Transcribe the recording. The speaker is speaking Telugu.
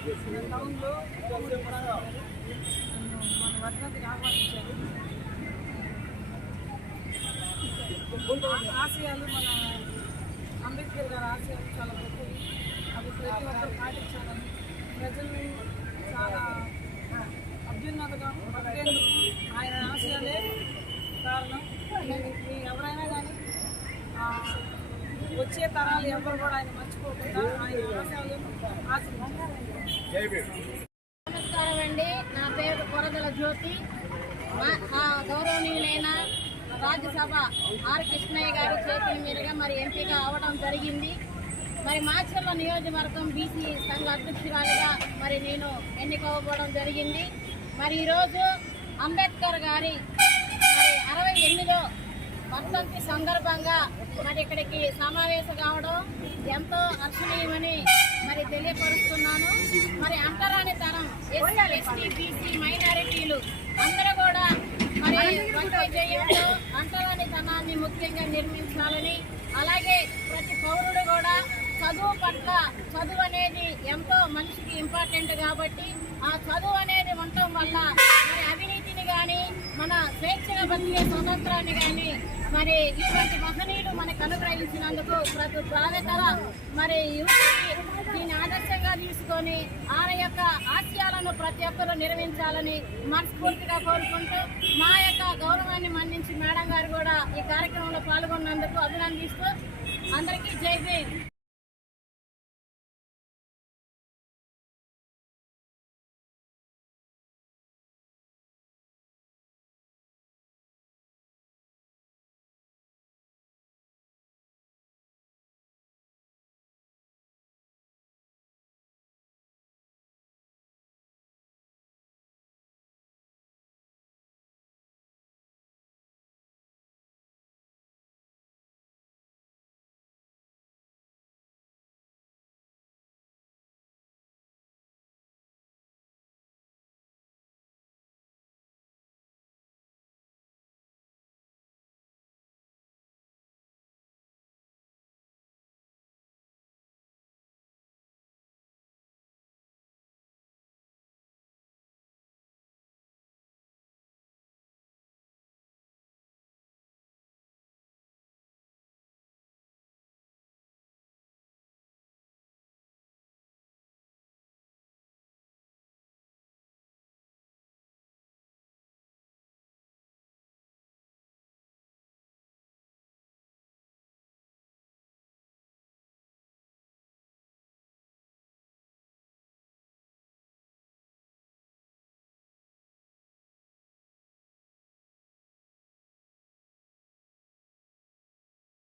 టౌన్లో మన వర్ధంతికి ఆహ్వానించారు. ఆశయాలు మన అంబేద్కర్ గారి ఆశయాలు చాలా గొప్పవి. అవి ప్రతి ఒక్కరు పాటించాలని, ప్రజల్ని చాలా అభ్యున్నతగా బతికేందుకు ఆయన ఆశయాలే కారణం. ఎవరైనా కానీ వచ్చే తరాలు ఎవరు కూడా ఆయన మర్చిపోకుండా ఆయన ఆశయాలను నమస్కారం అండి. నా పేరు కొరదల జ్యోతి. గౌరవనీయులైన రాజ్యసభ ఆర్ కృష్ణయ్య గారి చేతుల మీదుగా మరి ఎంపిక అవడం జరిగింది. మరి మాచర్ల నియోజకవర్గం బీసీ సంఘ అధ్యక్షురాలిగా మరి నేను ఎన్నికవ్వడం జరిగింది. మరి ఈరోజు అంబేద్కర్ గారి మరి 68వ వర్ధంతి సందర్భంగా మరి ఇక్కడికి సమావేశం కావడం ఎంతో హర్షణీయమని మరి తెలియపరుస్తున్నాను. మరి అంటరాని తరం ఎస్సీ, ఎస్టీ, బీసీ, మైనారిటీలు అందరూ కూడా మరి జయంతో అంటరాని తనాన్ని ముఖ్యంగా నిర్మించాలని, అలాగే ప్రతి పౌరుడు కూడా చదువు పట్ల, చదువు అనేది ఎంతో మనిషికి ఇంపార్టెంట్ కాబట్టి ఆ చదువు అనేది ఉండటం వల్ల మరి అవినీతిని కానీ, మన స్వేచ్ఛగా బతికే స్వతంత్రాన్ని కానీ మరి ఇటువంటి మహనీయులు మనకు అనుగ్రహించినందుకు ప్రతి ప్రాణతర మరి యువతకి దీన్ని ఆదర్శంగా తీసుకొని ఆయన యొక్క ఆశయాలను ప్రతి ఒక్కరూ నిర్వహించాలని మనస్ఫూర్తిగా కోరుకుంటూ, మా యొక్క గౌరవాన్ని మన్నించి మేడం గారు కూడా ఈ కార్యక్రమంలో పాల్గొన్నందుకు అభినందిస్తూ అందరికీ జై భీమ్.